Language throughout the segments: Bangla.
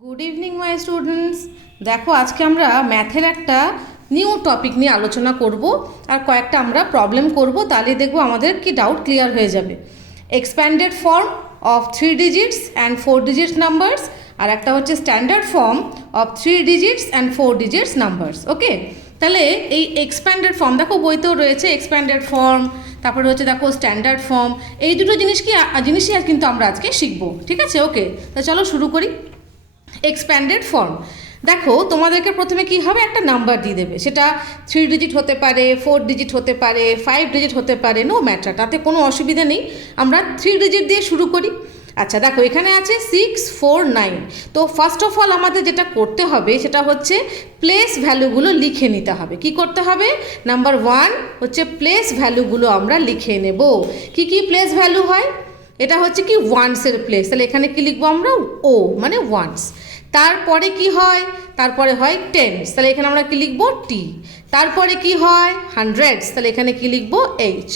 Good evening my students. দেখো আজকে আমরা ম্যাথের একটা নিউ টপিক নিয়ে আলোচনা করব আর কয়েকটা আমরা প্রবলেম করব, তাহলে দেখবো আমাদের কি ডাউট ক্লিয়ার হয়ে যাবে। Expanded form of 3 digits and 4 digit numbers, আর একটা হচ্ছে standard form of 3 digits and 4 digits numbers. Okay, তাহলে এই এক্সপ্যান্ডেড ফর্ম দেখো বইতেও রয়েছে এক্সপ্যান্ডেড ফর্ম, তারপরে হচ্ছে দেখো স্ট্যান্ডার্ড ফর্ম, এই দুটো জিনিসই কিন্তু আমরা আজকে শিখবো। ঠিক আছে, ওকে, তা চলো শুরু করি। এক্সপ্যান্ডেড ফর্ম দেখো, তোমাদেরকে প্রথমে কি হবে, একটা নাম্বার দিয়ে দেবে, সেটা 3 ডিজিট হতে পারে, 4 ডিজিট হতে পারে, 5 ডিজিট হতে পারে, নো ম্যাটার, তাতে কোনো অসুবিধা নেই। আমরা 3 ডিজিট দিয়ে শুরু করি। আচ্ছা দেখো, এখানে আছে 6, 4, 9। তো ফার্স্ট অফ অল আমাদের যেটা করতে হবে সেটা হচ্ছে প্লেস ভ্যালুগুলো লিখে নিতে হবে। কি করতে হবে? নাম্বার 1 হচ্ছে প্লেস ভ্যালুগুলো আমরা লিখে নেব। কি কি প্লেস ভ্যালু হয়? এটা হচ্ছে কি ওয়ান্সের প্লেস, তাহলে এখানে কি লিখবো আমরা? ও মানে ওয়ান্স। তারপরে কি হয়? তারপরে হয় টেন্স, তাহলে এখানে আমরা কি লিখবো? টি। তারপরে কি হয়? হান্ড্রেডস, তাহলে এখানে কি লিখবো? এইচ।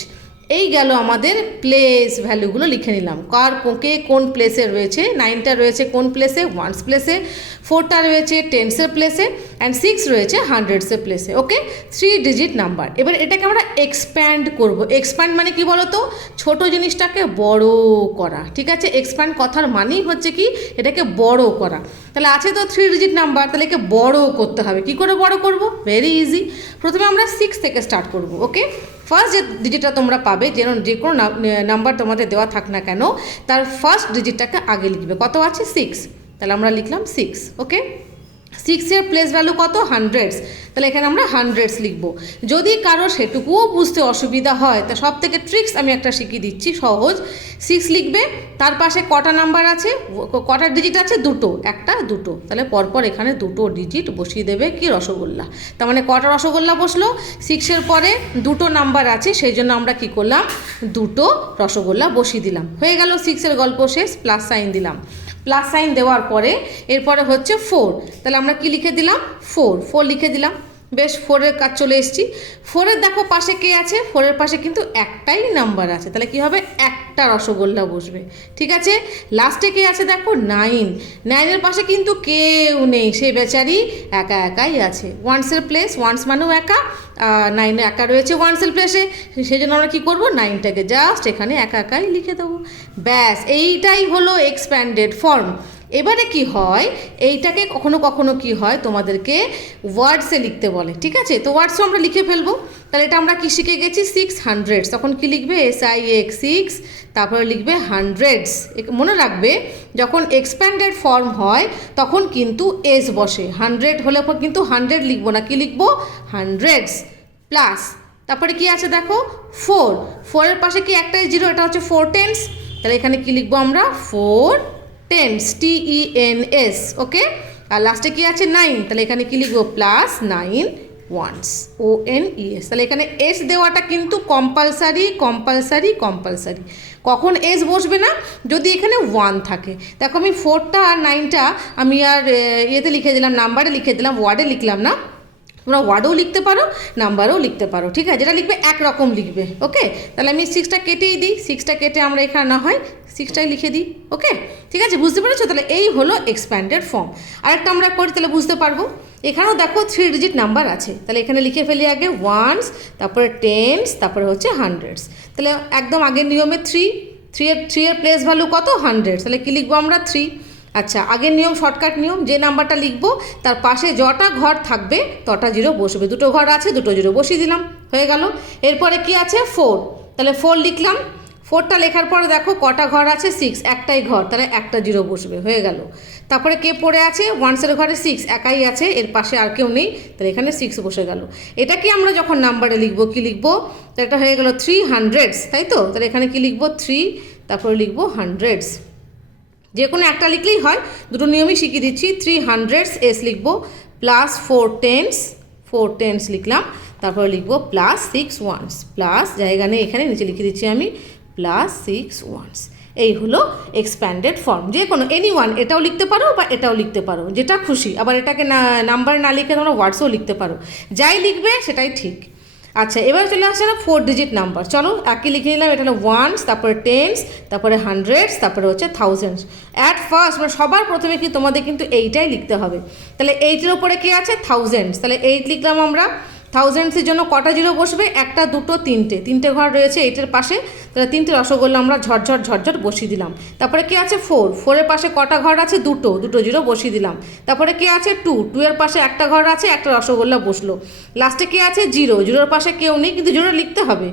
এই গেল আমাদের প্লেস ভ্যালুগুলো লিখে নিলাম। কে কোন প্লেসে রয়েছে, 9টা রয়েছে কোন প্লেসে? ওয়ান্স প্লেসে। 4টা রয়েছে টেন্সের প্লেসে, অ্যান্ড 6 রয়েছে হান্ড্রেডসের প্লেসে। ওকে, 3 ডিজিট নাম্বার। এবার এটাকে আমরা এক্সপ্যান্ড করব। এক্সপ্যান্ড মানে কি বলো তো? ছোটো জিনিসটাকে বড় করা। ঠিক আছে, এক্সপ্যান্ড কথার মানেই হচ্ছে কি এটাকে বড় করা। তাহলে আছে তো 3 ডিজিট নাম্বার, তাহলে একে বড় করতে হবে। কি করে বড় করব? Very easy. প্রথমে আমরা 6 থেকে স্টার্ট করব। ওকে, ফার্স্ট যে ডিজিটটা তোমরা পাবে, যে কোনো নাম্বার তোমাদের দেওয়া থাক না কেন, তার ফার্স্ট ডিজিটটাকে আগে লিখবে। কত আছে? 6। তাহলে আমরা লিখলাম 6। ওকে, 6-এর প্লেস ভ্যালু কত? হান্ড্রেডস, তাহলে এখানে আমরা হান্ড্রেডস লিখব। যদি কারো সেটুকুও বুঝতে অসুবিধা হয়, তা সব থেকে ট্রিক্স আমি একটা শিখিয়ে দিচ্ছি, সহজ। 6 লিখবে, তার পাশে কটা নাম্বার আছে, কটা ডিজিট আছে? দুটো, একটা দুটো, তাহলে পরপর এখানে দুটো ডিজিট বসিয়ে দেবে। কি রসগোল্লা, তার মানে কটা রসগোল্লা বসলো? 6-এর পরে দুটো নাম্বার আছে, সেই জন্য আমরা কি করলাম? দুটো রসগোল্লা বসিয়ে দিলাম। হয়ে গেল 6-এর গল্প শেষ, প্লাস সাইন দিলাম। প্লাস সাইন দেওয়ার পরে এরপরে হচ্ছে 4, তাহলে আমরা কি লিখে দিলাম? 4 লিখে দিলাম। বেশ, 4-এর কাজ চলে এসেছি। 4-এর দেখো পাশে কে আছে? 4-এর পাশে কিন্তু একটাই নাম্বার আছে, তাহলে কি হবে? একটা রসগোল্লা বসবে। ঠিক আছে, লাস্টে কে আছে দেখো? 9-এর পাশে কিন্তু কেউ নেই, সে বেচারি একা একাই আছে। ওয়ান্সের প্লেস, ওয়ান্স মানেও একা, 9 একা রয়েছে ওয়ান্সের প্লেসে, সেই জন্য আমরা কী করবো? 9টাকে জাস্ট এখানে একা একাই লিখে দেবো। ব্যাস, এইটাই হলো এক্সপ্যান্ডেড ফর্ম। এবারে কি হয়, এইটাকে কখনো কখনো কি হয় তোমাদেরকে ওয়ার্ডসে লিখতে বলে। ঠিক আছে, তো ওয়ার্ডসও আমরা লিখে ফেলবো। তাহলে এটা আমরা কি শিখে গেছি? 6 হান্ড্রেডস, তখন কি লিখবে? SIX 6, তারপরে লিখবে হান্ড্রেডস। মনে রাখবে, যখন এক্সপ্যান্ডেড ফর্ম হয় তখন কিন্তু এস বসে। 100 হলে পর কিন্তু 100 লিখবো না, কি লিখবো? হান্ড্রেডস। প্লাস তারপরে কি আছে দেখো? 4-এর পাশে কি একটাই জিরো, এটা হচ্ছে 4 টেন্স, তাহলে এখানে কি লিখবো আমরা? 4 টেন্স, TENS। ওকে, আর লাস্টে কি আছে? 9, তাহলে এখানে কি লিখবো? Plus 9 ones, ONES। তাহলে এখানে এস দেওয়াটা কিন্তু কম্পালসারি। কখন এস বসবে না? যদি এখানে 1 থাকে। দেখো আমি 4টা আর 9টা আমি আর ইয়েতে লিখে দিলাম, নাম্বারে লিখে দিলাম, ওয়ার্ডে লিখলাম না। তোমরা ওয়ার্ডেও লিখতে পারো, নাম্বারেও লিখতে পারো। ঠিক আছে, যেটা লিখবে একরকম লিখবে। ওকে, তাহলে আমি 6টা কেটেই দিই, 6টা কেটে আমরা এখানে না হয় 6টাই লিখে দিই। ওকে, ঠিক আছে, বুঝতে পেরেছো? তাহলে এই হলো এক্সপ্যান্ডেড ফর্ম। আরেকটা আমরা করি, তাহলে বুঝতে পারবো। এখানেও দেখো 3 ডিজিট নাম্বার আছে, তাহলে এখানে লিখে ফেলি আগে ওয়ান্স, তারপরে টেন্স, তারপরে হচ্ছে হান্ড্রেডস। তাহলে একদম আগের নিয়মে 3-এর প্লেস ভ্যালু কত? হান্ড্রেডস, তাহলে কী লিখবো আমরা? 3। আচ্ছা, আগের নিয়ম, শর্টকাট নিয়ম, যে নাম্বারটা লিখবো তার পাশে যটা ঘর থাকবে তটা জিরো বসবে। দুটো ঘর আছে, দুটো জিরো বসিয়ে দিলাম, হয়ে গেল। এরপরে কি আছে? 4, তাহলে 4 লিখলাম। 4টা লেখার পরে দেখো কটা ঘর আছে? 6, একটাই ঘর, তাহলে একটা জিরো বসবে, হয়ে গেল। তারপরে কে পড়ে আছে? ওয়ান্সের ঘরে 6 একাই আছে, এর পাশে আর কেউ নেই, তাহলে এখানে 6 বসে গেল। এটা কি আমরা যখন নাম্বারে লিখবো, কি লিখবো? তো এটা হয়ে গেল 3 হান্ড্রেডস, তাই তো? তাহলে এখানে কি লিখবো? 3, তারপরে লিখবো হান্ড্রেডস। যে কোনো একটা লিখলেই হয়, দুটো নিয়মই শিখিয়ে দিচ্ছি। 3 হান্ড্রেডস এস লিখবো, প্লাস 4 টেন্স লিখলাম, তারপরে লিখবো প্লাস 6 ওয়ান্স, প্লাস জায়গা নেই এখানে, নিচে লিখে দিচ্ছি আমি প্লাস 6 ওয়ান্স। এই হলো এক্সপ্যান্ডেড ফর্ম। যে কোনো এনিওয়ান, এটাও লিখতে পারো বা এটাও লিখতে পারো, যেটা খুশি। আবার এটাকে নাম্বার না লিখে তোমরা ওয়ার্ডসও লিখতে পারো, যাই লিখবে সেটাই ঠিক। আচ্ছা, এবার চলে আসছে না 4 ডিজিট নাম্বার। চলো একই লিখে নিলাম, এটা হলো ওয়ান্স, তারপরে টেন্স, তারপরে হান্ড্রেডস, তারপরে হচ্ছে থাউজেন্ডস। অ্যাট ফার্স্ট মানে সবার প্রথমে কি তোমাদের কিন্তু এইটাই লিখতে হবে। তাহলে এইটের উপরে কি আছে? থাউজেন্ডস। তাহলে 8 লিখলাম আমরা। থাউজেন্ডসের জন্য কটা জিরো বসবে? একটা, দুটো, তিনটে ঘর রয়েছে এইটের পাশে। তাহলে 3টে রসগোল্লা আমরা ঝরঝর বসিয়ে দিলাম। তারপরে কি আছে? 4 পাশে কটা ঘর আছে? দুটো জিরো বসিয়ে দিলাম। তারপরে কি আছে? 2 এর পাশে একটা ঘর আছে, একটা রসগোল্লা বসলো। লাস্টে কি আছে? 0 পাশে কেউ নেই, কিন্তু জিরো লিখতে হবে।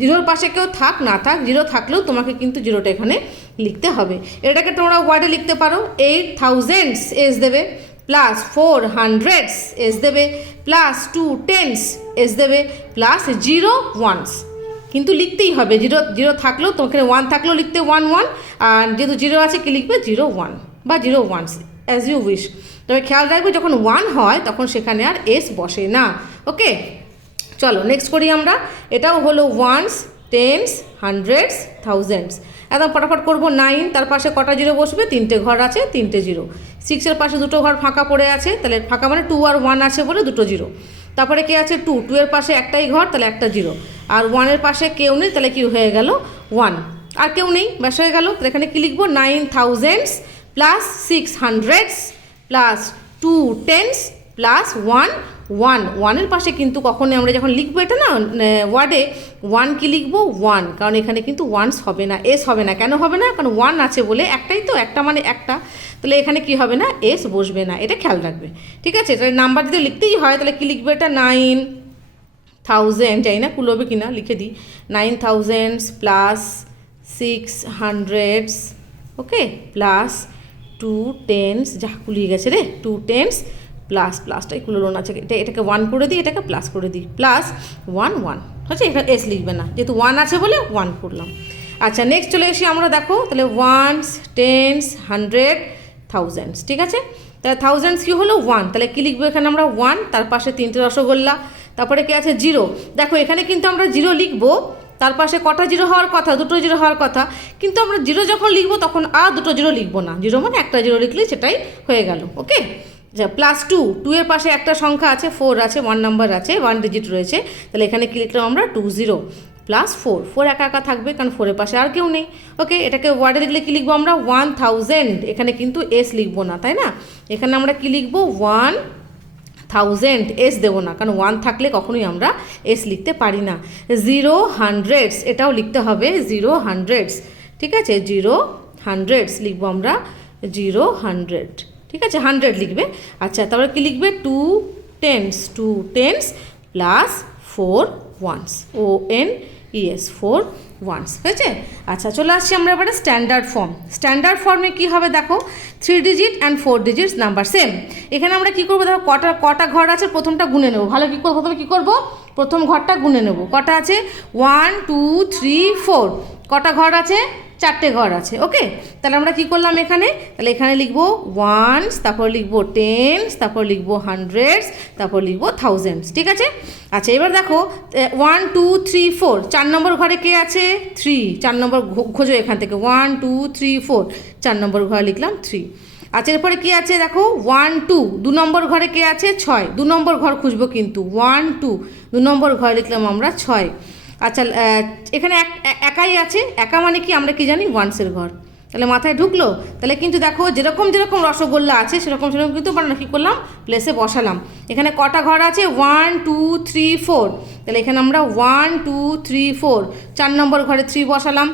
জিরোর পাশে কেউ থাক না থাক, জিরো থাকলেও তোমাকে কিন্তু জিরোটা এখানে লিখতে হবে। এটাকে তোমরা ওয়ার্ডে লিখতে পারো 8,000s এস দেবে, প্লাস 400s এস দেবে, প্লাস 2 10s এস দেবে, প্লাস 0 1s। কিন্তু লিখতেই হবে, জিরো থাকলেও তোমাকে 1 থাকলেও লিখতে 1 1, আর যেহেতু জিরো আছে কি লিখবে? 0 1 বা 0 1s অ্যাজ ইউ উইশ। তবে খেয়াল রাখবে যখন 1 হয় তখন সেখানে আর এস বসে না। ওকে, চলো নেক্সট করি আমরা। এটাও হলো ওয়ান্স, টেন্স, হান্ড্রেডস, থাউজেন্ডস। একদম ফটাফট করবো। 9 তার পাশে কটা জিরো বসবে? 3টে ঘর আছে, 3টে জিরো। 6 পাশে 2টো ঘর ফাঁকা পড়ে আছে, তাহলে ফাঁকা মানে 2 আর 1 আছে বলে 2টো জিরো। তারপরে কে আছে? 2 এর পাশে একটাই ঘর, তাহলে একটা জিরো। আর 1 পাশে কেউ নেই, তাহলে কি হয়ে গেল? 1। আর কেউ নেই, ব্যাস হয়ে গেল। তাহলে এখানে কি লিখবো? 9,000s plus 600s plus 2 10s plus 1 পাশে কিন্তু কখনোই আমরা যখন লিখবো এটা না ওয়ার্ডে 1 কি লিখবো? 1, কারণ এখানে কিন্তু ওয়ান্স হবে না, এস হবে না। কেন হবে না? কারণ 1 আছে বলে, একটাই তো, একটা মানে একটা। তাহলে এখানে কি হবে না? এস বসবে না, এটা খেয়াল রাখবে। ঠিক আছে, তাহলে নাম্বার যদি লিখতেই হয় তাহলে কি লিখবে? এটা 9,000, জানি না কুলোবে কিনা, লিখে দিই। 9,000s প্লাস 600s, ওকে, প্লাস 2 10s, যা কুলিয়ে গেছে রে, 2 10s প্লাসটাই কুলোলো না, এটাকে 1 করে দিই, এটাকে প্লাস করে দিই, প্লাস 1 1। হচ্ছে, এটা এস লিখবে না, যেহেতু 1 আছে বলে 1 করলাম। আচ্ছা, নেক্সট চলে এসে আমরা দেখো তাহলে ওয়ান্স, টেন্স, হান্ড্রেড, থাউজেন্ডস। ঠিক আছে, তাহলে থাউজেন্ডস কি হলো? 1। তাহলে কি লিখবো এখানে আমরা? 1, তার পাশে 3টে রসগোল্লা। তারপরে কি আছে? 0। দেখো এখানে কিন্তু আমরা 0 লিখবো, তার পাশে কটা জিরো হওয়ার কথা? 2টো জিরো হওয়ার কথা। কিন্তু আমরা 0 যখন লিখবো তখন আর 2টো জিরো লিখবো না, 0 মানে একটা জিরো লিখলেই সেটাই হয়ে গেল। ওকে, আচ্ছা, প্লাস 2 এর পাশে একটা সংখ্যা আছে, 4 আছে, 1 নাম্বার আছে, 1 ডিজিট রয়েছে। তাহলে এখানে কি লিখলাম আমরা? 20 প্লাস 4 একা একা থাকবে, কারণ 4 পাশে আর কেউ নেই। ওকে, এটাকে ওয়ার্ডে লিখলে কি লিখবো আমরা? 1000। এখানে কিন্তু এস লিখবো না, তাই না? এখানে আমরা কি লিখবো? 1000, এস দেবো না, কারণ 1 থাকলে কখনোই আমরা এস লিখতে পারি না। 0 100s, এটাও লিখতে হবে 0 100s। ঠিক আছে, 0 100s লিখবো আমরা, 0 100। ঠিক আছে, 100 লিখবে। আচ্ছা, তারপরে কি লিখবে? 2 10s plus 4 1s, ONES, 4 1s। হয়েছে? আচ্ছা, চলে আসছি আমরা এবারে স্ট্যান্ডার্ড ফর্ম। স্ট্যান্ডার্ড ফর্মে কি হবে দেখো? 3 digit and 4 digits number same. এখানে আমরা কি করবো দেখো? কটা ঘর আছে প্রথমটা গুনে নেবো। ভালো কি করবো? প্রথমে কি করবো? প্রথম ঘরটা গুনে নেব। কটা আছে? 1 2 3 4। কটা ঘর আছে? 4টে ঘর আছে। ওকে, তাহলে আমরা কি করলাম এখানে? তাহলে এখানে লিখবো ওয়ান্স, তারপর লিখবো টেন্স, তারপর লিখবো হান্ড্রেডস, তারপর লিখবো থাউজেন্ডস। ঠিক আছে, আচ্ছা এবার দেখো 1 2 3 4, 4 নম্বর ঘরে কে আছে? 3। 4 নম্বর খোঁজো এখান থেকে, 1 2 3 4, 4 নম্বর ঘরে লিখলাম 3। আচ্ছা, এরপরে কী আছে দেখো? 1 2, 2 নম্বর ঘরে কে আছে? 6। 2 নম্বর ঘর খুঁজবো কিন্তু, 1 2, 2 নম্বর ঘরে লিখলাম আমরা 6। আচ্ছা, এখানে একাই আছে, একা মানে কি আমরা কি জানি? ওয়ান্সের ঘর। তাহলে মাথায় ঢুকলো? তাহলে কিন্তু দেখো যেরকম রসগোল্লা আছে সেরকম কিন্তু আমরা কী করলাম? প্লেসে বসালাম। এখানে কটা ঘর আছে? 1 2 3 4। তাহলে এখানে আমরা 1 2 3 4, 4 নম্বর ঘরে 3 বসালাম।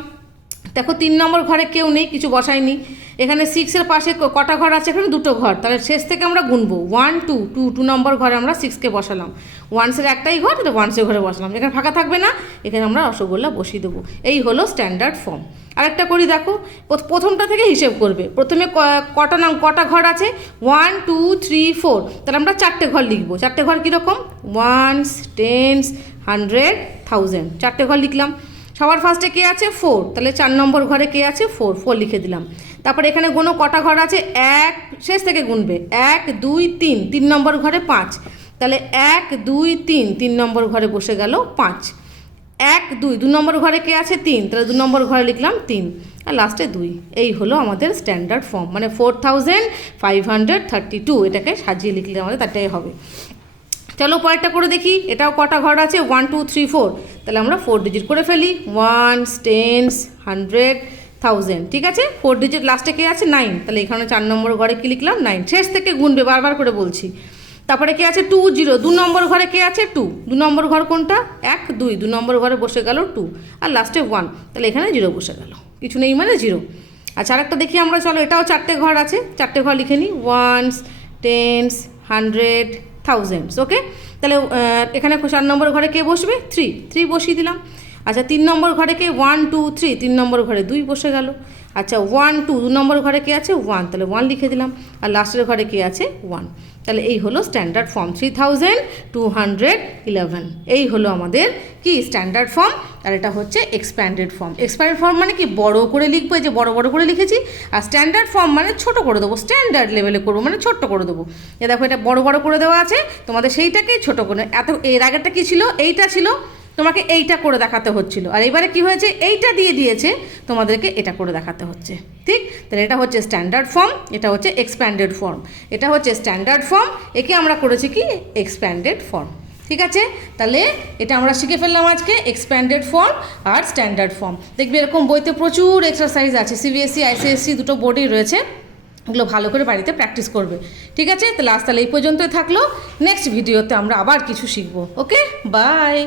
দেখো 3 নম্বর ঘরে কেউ নেই, কিছু বসাইনি। এখানে 6-এর পাশে কটা ঘর আছে? এখানে 2টো ঘর। তাহলে শেষ থেকে আমরা গুনবো 1 2 2, 2 নম্বর ঘরে আমরা 6কে বসালাম। ওয়ান্সের একটাই ঘর, তাহলে ওয়ান্সের ঘরে বসালাম। এখানে ফাঁকা থাকবে না, এখানে আমরা রসগোল্লা বসিয়ে দেবো। এই হলো স্ট্যান্ডার্ড ফর্ম। আরেকটা করি দেখো, প্রথমটা থেকে হিসেব করবে। প্রথমে কটা ঘর আছে? 1 2 3 4। তাহলে আমরা 4টে ঘর লিখবো। 4টে ঘর কীরকম? Ones, tens, hundred, thousand. 4টে ঘর লিখলাম। সবার ফার্স্টে কে আছে? 4। তাহলে 4 নম্বর ঘরে কে আছে? 4 লিখে দিলাম। তারপরে এখানে গুনো কটা ঘর আছে? 1, শেষ থেকে গুনবে 1 2 3, 3 নম্বর ঘরে 5। তাহলে 1 2 3, 3 নম্বর ঘরে বসে গেল 5। 1 2, 2 নম্বর ঘরে কে আছে? 3। তাহলে 2 নম্বর ঘরে লিখলাম 3, আর লাস্টে 2। এই হলো আমাদের স্ট্যান্ডার্ড ফর্ম, মানে 4532। এটাকে সাজিয়ে লিখলে আমাদের তারটাই হবে। চলো পরেরটা করে দেখি, এটাও কটা ঘর আছে, 1 2 3 4, তাহলে আমরা 4 ডিজিট করে ফেলি, 1 10 100 1000, ঠিক আছে। 4 ডিজিট লাস্টে কে আছে 9, তাহলে এখানে 4 নম্বর ঘরে কি লিখলাম 9, শেষ থেকে গুনবে, বারবার করে বলছি। তারপরে কে আছে 2 0, 2 নম্বর ঘরে কে আছে 2, 2 নম্বর ঘর কোনটা 1 2, 2 নম্বর ঘরে বসে গেল 2, আর লাস্টে 1, তাহলে এখানে 0 বসে গেল, কিছু নেই মানে 0। আচ্ছা আরেকটা দেখি আমরা, চলো এটাও 4টে ঘর আছে, 4টে ঘর লিখে নিই, 1 10 100 1000, ওকে। তাহলে এখানে 4 নম্বর ঘরে কে বসবে 3, 3 বসিয়ে দিলাম। আচ্ছা 3 নম্বর ঘরে কে 1 2 3, 3 নম্বর ঘরে 2 বসে গেল। আচ্ছা 1 2, 2 নম্বর ঘরে কে আছে 1, তাহলে 1 লিখে দিলাম, আর লাস্টের ঘরে কে আছে 1, তাহলে এই হলো স্ট্যান্ডার্ড ফর্ম 3211, এই হলো আমাদের কি স্ট্যান্ডার্ড ফর্ম। আর এটা হচ্ছে এক্সপ্যান্ডেড ফর্ম। এক্সপ্যান্ডেড ফর্ম মানে কি বড় করে লিখবো, এই যে বড় বড় করে লিখেছি, আর স্ট্যান্ডার্ড ফর্ম মানে ছোট করে দেবো, স্ট্যান্ডার্ড লেভেলে করবো মানে ছোট্ট করে দেবো। এ দেখো এটা বড় বড় করে দেওয়া আছে, তোমাদের সেইটাকেই ছোট করে, এত এর আগেরটা কী ছিল, এইটা ছিল, তোমাকে এইটা করে দেখাতে হচ্ছিল, আর এবারে কি হয়েছে এইটা দিয়ে দিয়েছে, তোমাদেরকে এটা করে দেখাতে হচ্ছে, ঠিক। তাহলে এটা হচ্ছে স্ট্যান্ডার্ড ফর্ম, এটা হচ্ছে এক্সপ্যান্ডেড ফর্ম, এটা হচ্ছে স্ট্যান্ডার্ড ফর্ম, একে আমরা করেছি কি এক্সপ্যান্ডেড ফর্ম, ঠিক আছে। তাহলে এটা আমরা শিখে ফেললাম আজকে, এক্সপ্যান্ডেড ফর্ম আর স্ট্যান্ডার্ড ফর্ম। দেখবে এরকম বইতে প্রচুর এক্সারসাইজ আছে, সিবিএসসি আইসিএসসি দুটো বোর্ডেই রয়েছে, এগুলো ভালো করে বাড়িতে প্র্যাকটিস করবে, ঠিক আছে। তাহলে আজ তাহলে এই পর্যন্তই থাকলো, নেক্সট ভিডিওতে আমরা আবার কিছু শিখবো, ওকে, বাই।